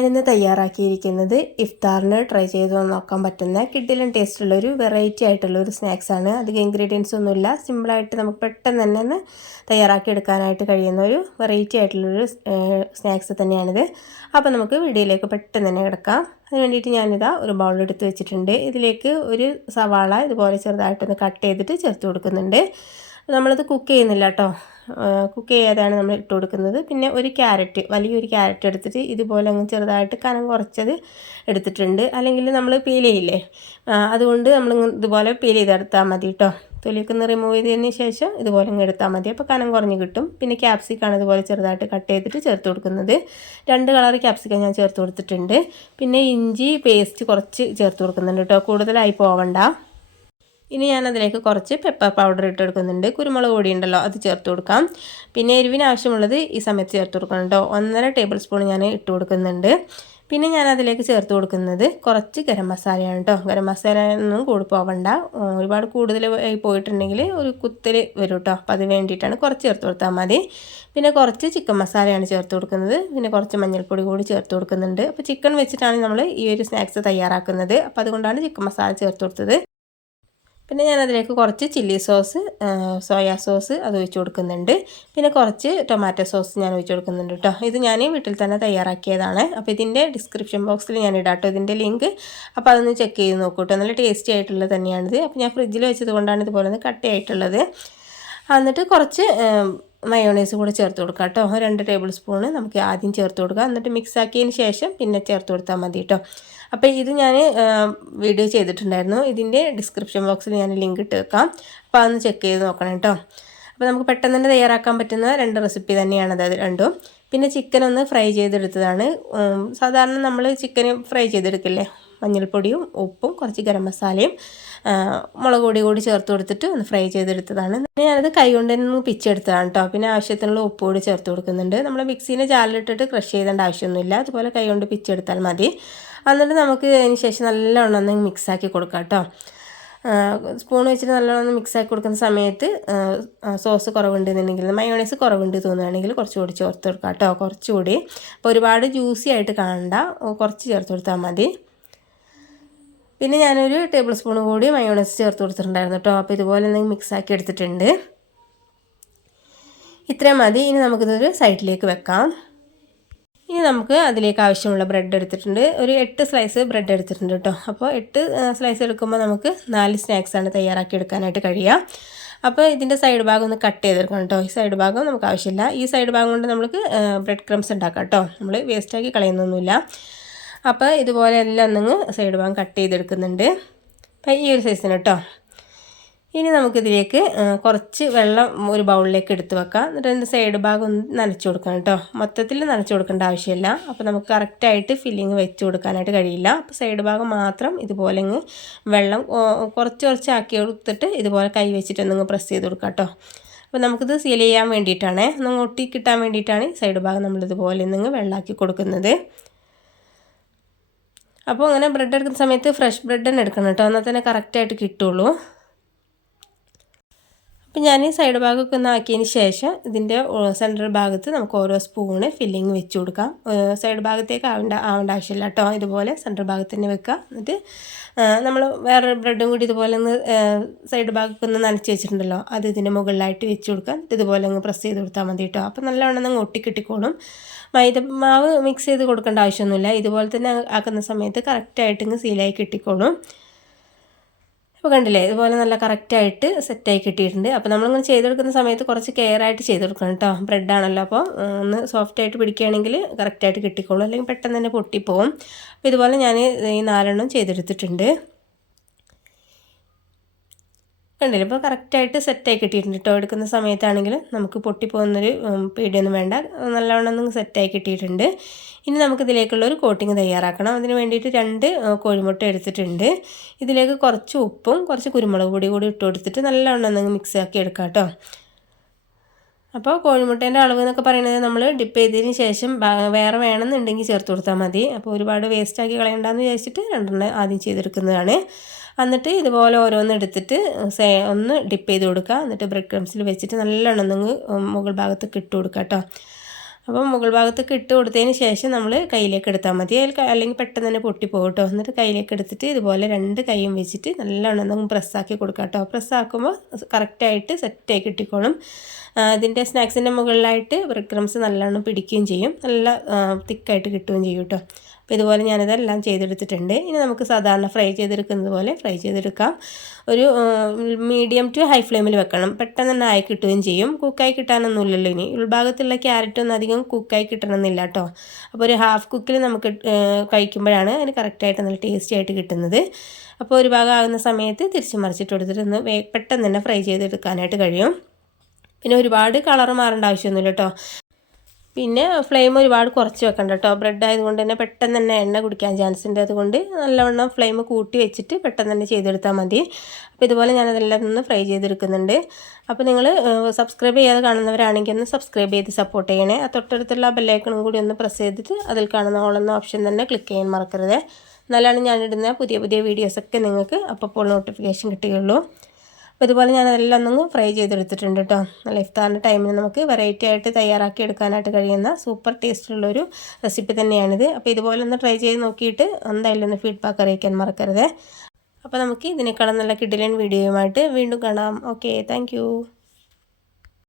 ഞാനിന്ന് തയ്യാറാക്കിയിരിക്കുന്നത്. ഇഫ്താറിന് ട്രൈ ചെയ്ത് നോക്കാൻ പറ്റുന്ന കിഡിലും ടേസ്റ്റുള്ള ഒരു വെറൈറ്റി ആയിട്ടുള്ള ഒരു സ്നാക്സ് ആണ്. അധികം ഇൻഗ്രീഡിയൻസ് ഒന്നുമില്ല. സിമ്പിളായിട്ട് നമുക്ക് പെട്ടെന്ന് തന്നെ ഒന്ന് തയ്യാറാക്കി എടുക്കാനായിട്ട് കഴിയുന്ന ഒരു വെറൈറ്റി ആയിട്ടുള്ളൊരു സ്നാക്സ് തന്നെയാണിത്. അപ്പോൾ നമുക്ക് വീഡിയോയിലേക്ക് പെട്ടെന്ന് തന്നെ കിടക്കാം. അതിന് വേണ്ടിയിട്ട് ഞാനിതാ ഒരു ബൗൾ എടുത്ത് വെച്ചിട്ടുണ്ട്. ഇതിലേക്ക് ഒരു സവാള ഇതുപോലെ ചെറുതായിട്ടൊന്ന് കട്ട് ചെയ്തിട്ട് ചേർത്ത് കൊടുക്കുന്നുണ്ട്. നമ്മളത് കുക്ക് ചെയ്യുന്നില്ല കേട്ടോ കുക്ക് ചെയ്യാതെയാണ് നമ്മൾ ഇട്ട് കൊടുക്കുന്നത്. പിന്നെ ഒരു ക്യാരറ്റ് വലിയൊരു ക്യാരറ്റ് എടുത്തിട്ട് ഇതുപോലെ അങ്ങ് ചെറുതായിട്ട് കനം കുറച്ചത് എടുത്തിട്ടുണ്ട്. അല്ലെങ്കിൽ നമ്മൾ പീൽ ചെയ്യില്ലേ? അതുകൊണ്ട് നമ്മൾ ഇതുപോലെ പീൽ ചെയ്തെടുത്താൽ മതി കേട്ടോ തൊലിയൊക്കെ ഒന്ന് റിമൂവ് ചെയ്തതിന് ശേഷം ഇതുപോലെ അങ്ങ് എടുത്താൽ മതി. അപ്പോൾ കനം കുറഞ്ഞ് കിട്ടും. പിന്നെ ക്യാപ്സിക്കാണ് ഇതുപോലെ ചെറുതായിട്ട് കട്ട് ചെയ്തിട്ട് ചേർത്ത് കൊടുക്കുന്നത്. രണ്ട് കളർ ക്യാപ്സിക്ക ഞാൻ ചേർത്ത് കൊടുത്തിട്ടുണ്ട്. പിന്നെ ഇഞ്ചി പേസ്റ്റ് കുറച്ച് ചേർത്ത് കൊടുക്കുന്നുണ്ട് കേട്ടോ കൂടുതലായി പോവണ്ട. ഇനി ഞാൻ അതിലേക്ക് കുറച്ച് പെപ്പർ പൗഡർ ഇട്ട് കൊടുക്കുന്നുണ്ട്. കുരുമുളക് പൊടി ഉണ്ടല്ലോ അത് ചേർത്ത് കൊടുക്കാം. പിന്നെ എരിവിന് ആവശ്യമുള്ളത് ഈ സമയത്ത് ചേർത്ത് കൊടുക്കണം ഒന്നര ടേബിൾ സ്പൂൺ ഞാൻ ഇട്ട് കൊടുക്കുന്നുണ്ട്. പിന്നെ ഞാൻ അതിലേക്ക് ചേർത്ത് കൊടുക്കുന്നത് കുറച്ച് ഗരം മസാലയാണ് കേട്ടോ. ഗരം മസാല ഒന്നും കൂടി പോവണ്ട. ഒരുപാട് കൂടുതൽ പോയിട്ടുണ്ടെങ്കിൽ ഒരു കുത്തൽ വരും കേട്ടോ. അപ്പോൾ അത് വേണ്ടിയിട്ടാണ് കുറച്ച് ചേർത്ത് കൊടുത്താൽ മതി. പിന്നെ കുറച്ച് ചിക്കൻ മസാലയാണ് ചേർത്ത് കൊടുക്കുന്നത്. പിന്നെ കുറച്ച് മഞ്ഞൾപ്പൊടി കൂടി ചേർത്ത് കൊടുക്കുന്നുണ്ട്. അപ്പോൾ ചിക്കൻ വെച്ചിട്ടാണ് നമ്മൾ ഈ ഒരു സ്നാക്സ് തയ്യാറാക്കുന്നത്. അപ്പോൾ അതുകൊണ്ടാണ് ചിക്കൻ മസാല ചേർത്ത് കൊടുത്തത്. പിന്നെ ഞാൻ അതിലേക്ക് കുറച്ച് ചില്ലി സോസ് സോയാ സോസ് അത് ഒഴിച്ച് കൊടുക്കുന്നുണ്ട്. പിന്നെ കുറച്ച് ടൊമാറ്റോ സോസ് ഞാൻ ഒഴിച്ച് കൊടുക്കുന്നുണ്ട് കേട്ടോ. ഇത് ഞാൻ വീട്ടിൽ തന്നെ തയ്യാറാക്കിയതാണ്. അപ്പോൾ ഇതിന്റെ ഡിസ്ക്രിപ്ഷൻ ബോക്സിൽ ഞാൻ ഇടാട്ടോ ഇതിന്റെ ലിങ്ക്. അപ്പോൾ അതൊന്ന് ചെക്ക് ചെയ്ത് നോക്കൂ കേട്ടോ. നല്ല ടേസ്റ്റി ആയിട്ടുള്ളത് തന്നെയാണിത്. അപ്പോൾ ഞാൻ ഫ്രിഡ്ജിൽ വെച്ചത് കൊണ്ടാണ് ഇതുപോലെ ഒന്ന് കട്ടിയായിട്ടുള്ളത്. എന്നിട്ട് കുറച്ച് മയോണൈസ് കൂടെ ചേർത്ത് കൊടുക്കാം കേട്ടോ. രണ്ട് ടേബിൾ സ്പൂണ് നമുക്ക് ആദ്യം ചേർത്ത് കൊടുക്കുക എന്നിട്ട് മിക്സ് ആക്കിയതിന് ശേഷം പിന്നെ ചേർത്ത് കൊടുത്താൽ മതി കേട്ടോ. അപ്പോൾ ഇത് ഞാൻ വീഡിയോ ചെയ്തിട്ടുണ്ടായിരുന്നു. ഇതിന്റെ ഡിസ്ക്രിപ്ഷൻ ബോക്സിൽ ഞാൻ ലിങ്ക് ഇട്ട് വെക്കാം. അപ്പോൾ അതൊന്ന് ചെക്ക് ചെയ്ത് നോക്കണം കേട്ടോ. അപ്പോൾ നമുക്ക് പെട്ടെന്ന് തന്നെ തയ്യാറാക്കാൻ പറ്റുന്ന രണ്ട് റെസിപ്പി തന്നെയാണ് അതായത് രണ്ടും. പിന്നെ ചിക്കൻ ഒന്ന് ഫ്രൈ ചെയ്തെടുത്തതാണ്. സാധാരണ നമ്മൾ ചിക്കൻ ഫ്രൈ ചെയ്തെടുക്കില്ലേ? മഞ്ഞൾപ്പൊടിയും ഉപ്പും കുറച്ച് ഗരം മസാലയും മുളക് പൊടി കൂടി ചേർത്ത് കൊടുത്തിട്ട് ഒന്ന് ഫ്രൈ ചെയ്തെടുത്തതാണ്. ഞാനത് കൈ കൊണ്ട് തന്നെ പിച്ചെടുത്തതാണ് കേട്ടോ പിന്നെ ആവശ്യത്തിനുള്ള ഉപ്പ് കൂടി ചേർത്ത് കൊടുക്കുന്നുണ്ട്. നമ്മൾ മിക്സീനെ ജാലിലിട്ടിട്ട് ക്രഷ് ചെയ്യേണ്ട ആവശ്യമൊന്നുമില്ല. അതുപോലെ കൈ കൊണ്ട് പിച്ചെടുത്താൽ മതി. എന്നിട്ട് നമുക്ക് അതിന് ശേഷം നല്ലോണം ഒന്ന് മിക്സാക്കി കൊടുക്കാം കേട്ടോ സ്പൂൺ വെച്ചിട്ട് നല്ലോണം മിക്സാക്കി കൊടുക്കുന്ന സമയത്ത് സോസ് കുറവുണ്ടെന്നുണ്ടെങ്കിൽ മയോണൈസ് കുറവുണ്ട് തോന്നുകയാണെങ്കിൽ കുറച്ചുകൂടി ചേർത്ത് കൊടുക്കാം കേട്ടോ കുറച്ചുകൂടി അപ്പോൾ ഒരുപാട് ജ്യൂസി ആയിട്ട് കാണണ്ട. കുറച്ച് ചേർത്ത് കൊടുത്താൽ മതി. പിന്നെ ഞാനൊരു ടേബിൾ സ്പൂൺ കൂടി മയോണൈസ് ചേർത്ത് കൊടുത്തിട്ടുണ്ടായിരുന്നു കേട്ടോ അപ്പോൾ ഇതുപോലെ എന്തെങ്കിലും മിക്സാക്കി എടുത്തിട്ടുണ്ട്. ഇത്രയും മതി. ഇനി നമുക്കിതൊരു സൈഡിലേക്ക് വെക്കാം. ഇനി നമുക്ക് അതിലേക്ക് ആവശ്യമുള്ള ബ്രെഡ് എടുത്തിട്ടുണ്ട്. ഒരു എട്ട് സ്ലൈസ് ബ്രെഡ് എടുത്തിട്ടുണ്ട് കേട്ടോ അപ്പോൾ എട്ട് സ്ലൈസ് എടുക്കുമ്പോൾ നമുക്ക് നാല് സ്നാക്സാണ് തയ്യാറാക്കി എടുക്കാനായിട്ട് കഴിയുക. അപ്പോൾ ഇതിന്റെ സൈഡ് ഭാഗം ഒന്ന് കട്ട് ചെയ്തെടുക്കണം കേട്ടോ ഈ സൈഡ് ഭാഗം നമുക്ക് ആവശ്യമില്ല. ഈ സൈഡ് ഭാഗം കൊണ്ട് നമുക്ക് ബ്രെഡ് ക്രംസ് ഉണ്ടാക്കാം കേട്ടോ നമ്മൾ വേസ്റ്റാക്കി കളയുന്നൊന്നുമില്ല. അപ്പോൾ ഇതുപോലെ എല്ലാം നിങ്ങൾ സൈഡ് ഭാഗം കട്ട് ചെയ്തെടുക്കുന്നുണ്ട്. അപ്പം ഈ ഒരു സൈസിന് കേട്ടോ ഇനി നമുക്കിതിലേക്ക് കുറച്ച് വെള്ളം ഒരു ബൗളിലേക്ക് എടുത്ത് വെക്കാം. എന്നിട്ട് അതിന്റെ സൈഡ് ഭാഗം ഒന്ന് നനച്ചു കൊടുക്കണം കേട്ടോ മൊത്തത്തിൽ നനച്ചു കൊടുക്കേണ്ട ആവശ്യമില്ല. അപ്പോൾ നമുക്ക് കറക്റ്റായിട്ട് ഫില്ലിങ് വെച്ച് കൊടുക്കാനായിട്ട് കഴിയില്ല. അപ്പോൾ സൈഡ് ഭാഗം മാത്രം ഇതുപോലെ അങ്ങ് വെള്ളം കുറച്ച് കുറച്ച് ആക്കി കൊടുത്തിട്ട് ഇതുപോലെ കൈ വെച്ചിട്ടൊന്നിങ്ങ് പ്രസ് ചെയ്ത് കൊടുക്കാം കേട്ടോ അപ്പോൾ നമുക്കിത് സീൽ ചെയ്യാൻ വേണ്ടിയിട്ടാണ്. ഒന്ന് ഒട്ടി കിട്ടാൻ വേണ്ടിയിട്ടാണ് സൈഡ് ഭാഗം നമ്മളിതുപോലെ നിന്ന് വെള്ളമാക്കി കൊടുക്കുന്നത്. അപ്പോൾ അങ്ങനെ ബ്രെഡ് എടുക്കുന്ന സമയത്ത് ഫ്രഷ് ബ്രെഡ് തന്നെ എടുക്കണം കേട്ടോ. എന്നാൽ തന്നെ കറക്റ്റായിട്ട് കിട്ടുള്ളൂ. അപ്പം ഞാൻ സൈഡ് ഭാഗമൊക്കെ ഒന്ന് ആക്കിയതിന് ശേഷം ഇതിന്റെ സെന്റർ ഭാഗത്ത് നമുക്ക് ഓരോ സ്പൂണ് ഫില്ലിങ് വെച്ച് കൊടുക്കാം. സൈഡ് ഭാഗത്തേക്ക് ആവേണ്ട ആവേണ്ട ആവശ്യമില്ല കേട്ടോ. ഇതുപോലെ സെന്റർ ഭാഗത്ത് തന്നെ വെക്കുക. എന്നിട്ട് നമ്മൾ വേറെ ബ്രെഡും കൂടി ഇതുപോലെ ഒന്ന് സൈഡ് ഭാഗമൊക്കെ ഒന്ന് നനച്ച് വെച്ചിട്ടുണ്ടല്ലോ അത് ഇതിന്റെ മുകളിലായിട്ട് വെച്ച് കൊടുക്കുക. എന്നിട്ട് ഇതുപോലെ അങ്ങ് പ്രസ് ചെയ്ത് കൊടുത്താൽ മതി കേട്ടോ. അപ്പോൾ നല്ലവണ്ണം അങ്ങ് ഒട്ടിക്കിട്ടിക്കോളും മൈദ മാവ് മിക്സ് ചെയ്ത് കൊടുക്കേണ്ട ആവശ്യമൊന്നുമില്ല. ഇതുപോലെ തന്നെ ആക്കുന്ന സമയത്ത് കറക്റ്റായിട്ട് ഇങ്ങ് സീലായി കിട്ടിക്കോളും. അപ്പോൾ കണ്ടില്ലേ ഇതുപോലെ നല്ല കറക്റ്റായിട്ട് സെറ്റായി കിട്ടിയിട്ടുണ്ട്. അപ്പോൾ നമ്മളിങ്ങനെ ചെയ്തെടുക്കുന്ന സമയത്ത് കുറച്ച് കെയർ ആയിട്ട് ചെയ്തെടുക്കണം കേട്ടോ ബ്രെഡാണല്ലോ അപ്പോൾ ഒന്ന് സോഫ്റ്റ് ആയിട്ട് പിടിക്കുകയാണെങ്കിൽ കറക്റ്റായിട്ട് കിട്ടിക്കോളും. അല്ലെങ്കിൽ പെട്ടെന്ന് തന്നെ പൊട്ടിപ്പോവും. അപ്പോൾ ഇതുപോലെ ഞാൻ ഈ നാലെണ്ണം ചെയ്തെടുത്തിട്ടുണ്ട്. കണ്ടില്ല? ഇപ്പോൾ കറക്റ്റായിട്ട് സെറ്റായി കിട്ടിയിട്ടുണ്ട് കേട്ടോ എടുക്കുന്ന സമയത്താണെങ്കിൽ നമുക്ക് പൊട്ടിപ്പോകുന്നൊരു പേടിയൊന്നും വേണ്ട. നല്ലവണ്ണം ഒന്ന് സെറ്റായി കിട്ടിയിട്ടുണ്ട്. ഇനി നമുക്ക് ഇതിലേക്കുള്ള ഒരു കോട്ടിങ് തയ്യാറാക്കണം. അതിന് വേണ്ടിയിട്ട് രണ്ട് കോഴിമുട്ട എടുത്തിട്ടുണ്ട്. ഇതിലേക്ക് കുറച്ച് ഉപ്പും കുറച്ച് കുരുമുളക് പൊടി കൂടി ഇട്ട് കൊടുത്തിട്ട് നല്ലവണ്ണം ഒന്ന് മിക്സ് ആക്കി എടുക്കാം കേട്ടോ അപ്പോൾ കോഴിമുട്ടേന്റെ അളവ് എന്നൊക്കെ പറയുന്നത് നമ്മൾ ഡിപ്പ് ചെയ്തതിന് ശേഷം വേറെ വേണമെന്നുണ്ടെങ്കിൽ ചേർത്ത് കൊടുത്താൽ മതി. അപ്പോൾ ഒരുപാട് വേസ്റ്റാക്കി കളയണ്ടെന്ന് വിചാരിച്ചിട്ട് രണ്ടെണ്ണം ആദ്യം ചെയ്തെടുക്കുന്നതാണ്. എന്നിട്ട് ഇതുപോലെ ഓരോന്ന് എടുത്തിട്ട് സേ ഒന്ന് ഡിപ്പ് ചെയ്ത് കൊടുക്കുക. എന്നിട്ട് ബ്രെഡ് ക്രംസിൽ വെച്ചിട്ട് നല്ലോണം നിങ്ങൾ മുകൾ ഭാഗത്ത് ഇട്ട് കൊടുക്കുക കേട്ടോ അപ്പം മുകൾ ഭാഗത്തൊക്കെ ഇട്ട് കൊടുത്തതിന് ശേഷം നമ്മൾ കയ്യിലേക്ക് എടുത്താൽ മതി. അല്ലെങ്കിൽ പെട്ടെന്ന് തന്നെ പൊട്ടിപ്പോകും കേട്ടോ എന്നിട്ട് കയ്യിലേക്ക് എടുത്തിട്ട് ഇതുപോലെ രണ്ട് കൈയും വെച്ചിട്ട് നല്ലോണം ഒന്ന് പ്രസ്സാക്കി കൊടുക്കാം കേട്ടോ പ്രസ്സാക്കുമ്പോൾ കറക്റ്റായിട്ട് സെറ്റായി കിട്ടിക്കോളും. ഇതിന്റെ സ്നാക്സിന്റെ മുകളിലായിട്ട് ബ്രെഡ് ക്രംസ് നല്ലോണം പിടിക്കുകയും ചെയ്യും. നല്ല തിക്കായിട്ട് കിട്ടുകയും ചെയ്യും കേട്ടോ അപ്പോൾ ഇതുപോലെ ഞാനിതെല്ലാം ചെയ്തെടുത്തിട്ടുണ്ട്. ഇനി നമുക്ക് സാധാരണ ഫ്രൈ ചെയ്തെടുക്കുന്നത് പോലെ ഫ്രൈ ചെയ്തെടുക്കാം. ഒരു മീഡിയം ടു ഹൈ ഫ്ലെയിമിൽ വെക്കണം. പെട്ടെന്ന് തന്നെ ആയി കിട്ടുകയും ചെയ്യും. കുക്കായി കിട്ടാനൊന്നുമില്ലല്ലോ ഇനി. ഉൾഭാഗത്തുള്ള ക്യാരറ്റൊന്നും അധികം കുക്കായി കിട്ടണമെന്നില്ല കേട്ടോ. അപ്പോൾ ഒരു ഹാഫ് കുക്കിൽ നമുക്ക് കഴിക്കുമ്പോഴാണ് അതിന് കറക്റ്റായിട്ട് നല്ല ടേസ്റ്റി ആയിട്ട് കിട്ടുന്നത്. അപ്പോൾ ഒരു ഭാഗം ആകുന്ന സമയത്ത് തിരിച്ച് മറിച്ചിട്ട് കൊടുത്തിട്ട് ഒന്ന് പെട്ടെന്ന് തന്നെ ഫ്രൈ ചെയ്തെടുക്കാനായിട്ട് കഴിയും. പിന്നെ ഒരുപാട് കളർ മാറേണ്ട ആവശ്യമൊന്നുമില്ല കേട്ടോ. പിന്നെ ഫ്ലെയിം ഒരുപാട് കുറച്ച് വെക്കണ്ട കേട്ടോ. ബ്രെഡ് ആയതുകൊണ്ട് തന്നെ പെട്ടെന്ന് തന്നെ എണ്ണ കുടിക്കാൻ ചാൻസ് ഉണ്ട്. അതുകൊണ്ട് നല്ലവണ്ണം ഫ്ലെയിം കൂട്ടി വെച്ചിട്ട് പെട്ടെന്ന് തന്നെ ചെയ്തെടുത്താൽ മതി. അപ്പോൾ ഇതുപോലെ ഞാനതെല്ലാം ഒന്ന് ഫ്രൈ ചെയ്തെടുക്കുന്നുണ്ട്. അപ്പോൾ നിങ്ങൾ സബ്സ്ക്രൈബ് ചെയ്യാതെ കാണുന്നവരാണെങ്കിൽ ഒന്ന് സബ്സ്ക്രൈബ് ചെയ്ത് സപ്പോർട്ട് ചെയ്യണേ. ആ തൊട്ടടുത്തുള്ള ബെല്ലൈക്കണും കൂടി ഒന്ന് പ്രസ് ചെയ്തിട്ട് അതിൽ കാണുന്ന ഓളെന്ന ഓപ്ഷൻ തന്നെ ക്ലിക്ക് ചെയ്യാൻ മറക്കരുത്. എന്നാലാണ് ഞാനിടുന്ന പുതിയ പുതിയ വീഡിയോസൊക്കെ നിങ്ങൾക്ക് അപ്പോൾ നോട്ടിഫിക്കേഷൻ കിട്ടുകയുള്ളൂ. അപ്പോൾ ഇതുപോലെ ഞാൻ അതെല്ലാം ഒന്നും ഫ്രൈ ചെയ്തെടുത്തിട്ടുണ്ട് കേട്ടോ നല്ല ഇഫ്താറിന്റെ ടൈമിൽ നമുക്ക് വെറൈറ്റി ആയിട്ട് തയ്യാറാക്കി എടുക്കാനായിട്ട് കഴിയുന്ന സൂപ്പർ ടേസ്റ്റുള്ളൊരു റെസിപ്പി തന്നെയാണിത്. അപ്പോൾ ഇതുപോലെ ഒന്ന് ട്രൈ ചെയ്ത് നോക്കിയിട്ട് എന്തായാലും ഒന്ന് ഫീഡ്ബാക്ക് അറിയിക്കാൻ മറക്കരുത്. അപ്പോൾ നമുക്ക് ഇതിനേക്കാളും നല്ല കിഡിലൻ വീഡിയോയുമായിട്ട് വീണ്ടും കാണാം. Okay thank